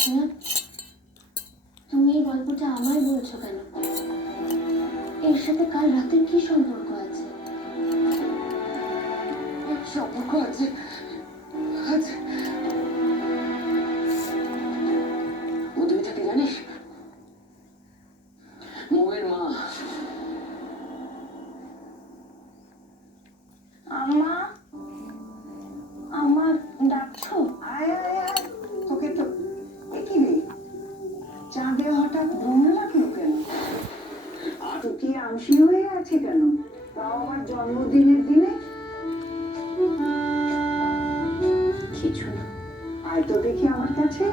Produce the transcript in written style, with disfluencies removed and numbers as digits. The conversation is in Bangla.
স্নেহা, তুমি এই গল্পটা আমায় বলছো কেন? এর সাথে কাল রাতের কি সম্পর্ক আছে? সম্পর্ক আছে আছে। মধুমিতাকে জানিস? মৌয়ের মা। আম্মা, আমার ডাকছো? আয় আয় আয়, তোকে তো কি রে, চাঁদে হঠাৎ ঘুম লাগলো কেন? আর কি আংশি হয়ে আছে কেন, তাও আমার জন্মদিনের দিনে? কিছু না। আয় তো দেখি আমার কাছে।